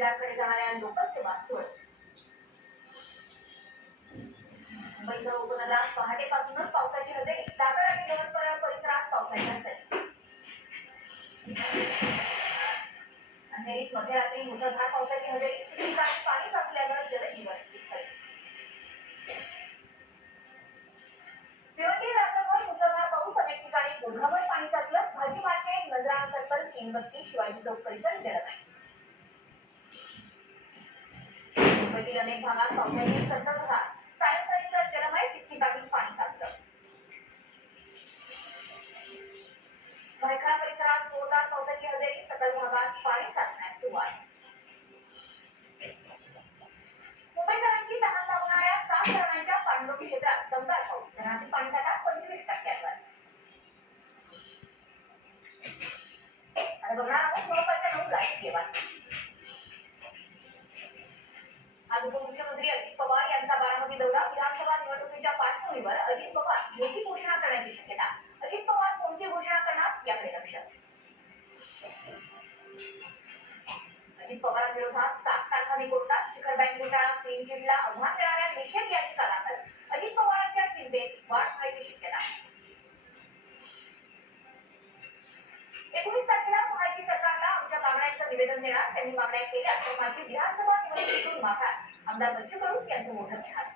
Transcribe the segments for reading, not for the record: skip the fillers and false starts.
जिल्ह्याकडे जाणाऱ्या लोकल सेवा सुरू. मुंबईसह उपनगरात पहाटेपासूनच पावसाची हजेरी. दादर आणि जवळपास परिसरात पावसाच्या सरी. अंधेरीत मध्यरात्री मुसळधार पावसाची हजेरी. ठिकठिकाणी पाणी साचल्यानं जनजीवन विस्कळीत. भिवंडी रात्रभर मुसळधार पाऊस. अनेक ठिकाणी गुडघाभर पाणी साचलं. भाजी मार्केट, नजराणा सर्कल, तीनबत्ती, शिवाजी चौक परिसर जलमय. मुंबईतील अनेक भागात पावसाची संततधार. सायन परिसर जलमय. ठिकठिकाणी पाणी साचलं. भायखळा परिसरात जोरदार पावसाची हजेरी. सकल भागात पाणी साचण्यास सुरुवात. मुंबईकरांची तहान लागणाऱ्या 7 धरणांच्या पाणलोट क्षेत्रात दमदार पाऊस. धरणातील पाणीसाठा 25%वर. आता बघणार आहोत महत्त्वाच्या 9 राजकीय बातम्या. आज उपमुख्यमंत्री अजित पवार यांचा बारामती दौरा. विधानसभा निवडणुकीच्या पार्श्वभूमीवर अजित पवार मोठी घोषणा करण्याची शक्यता. अजित पवार कोणती घोषणा करणार याकडे लक्ष. अजित पवारांविरोधात 7 कारखाने कोर्टात. शिखर बँक घोटाळा क्लीन चिटला आव्हान देणाऱ्या निषेध याचिका दाखल. अजित पवारांच्या चिंतेत वाढ व्हायची शक्यता. 19 तारखेला महायुती सरकारला आमच्या मागण्यांचं निवेदन देणार. त्यांनी मागण्या केल्या तर माझी विधानसभा निवडणुकीतून माघार. आमदार बच्चू कडू यांचं मोठं विधान.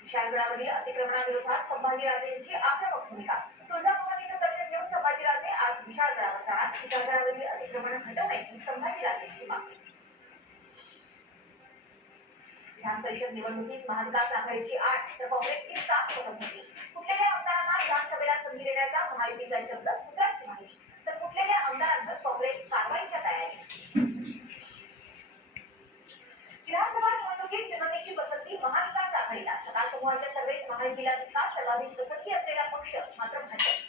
विशाळगडावरील अतिक्रमणाविरोधात संभाजीराजेंची आक्रमक भूमिका. तुळजाभवानीचं दर्शन घेऊन संभाजीराजे आज विशाळगडावर जाणार. विशाळगडावरील अतिक्रमण हटवण्याची संभाजीराजेंची मागणी. विधान परिषद निवडणुकीत महाविकास आघाडीची 8 तर काँग्रेसची 7 मतं होती. कुठलेल्या आमदारांना विधानसभेला संधी देण्याचा महायुतीचा शब्द. सूत्रांची माहिती. तर कुठलेल्या आमदारांवर काँग्रेस कारवाईच्या तयारी. विधानसभा निवडणुकीत जनतेची पसंती महाविकास आघाडीला. सकाळ समूहाच्या सर्वेत महायुतीला दिसतात सर्वाधिक पसंती असलेला पक्ष मात्र भाजप.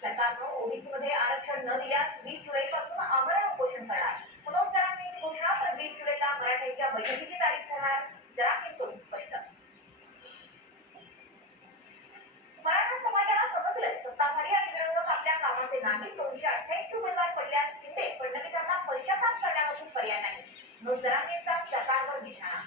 सरकारनं ओबीसीमध्ये आरक्षण न दिल्यास 20 जुलैपासून आमरण उपोषण करणार. मनोज जरांगेंची घोषणा. तर 20 जुलैला मराठ्यांच्या बैठकीची तारीख ठरणार. जरांगेंकडून स्पष्ट. मराठा समाजाला समजलं सत्ताधारी आणि विरोधक आपल्या कामाचे नाही. 288 उमेदवार पडल्यास शिंदे फडणवीसांना पश्चाताप करण्यापासून पर्याय नाही. मनोज जरांगेंचा सरकारवर निशाणा.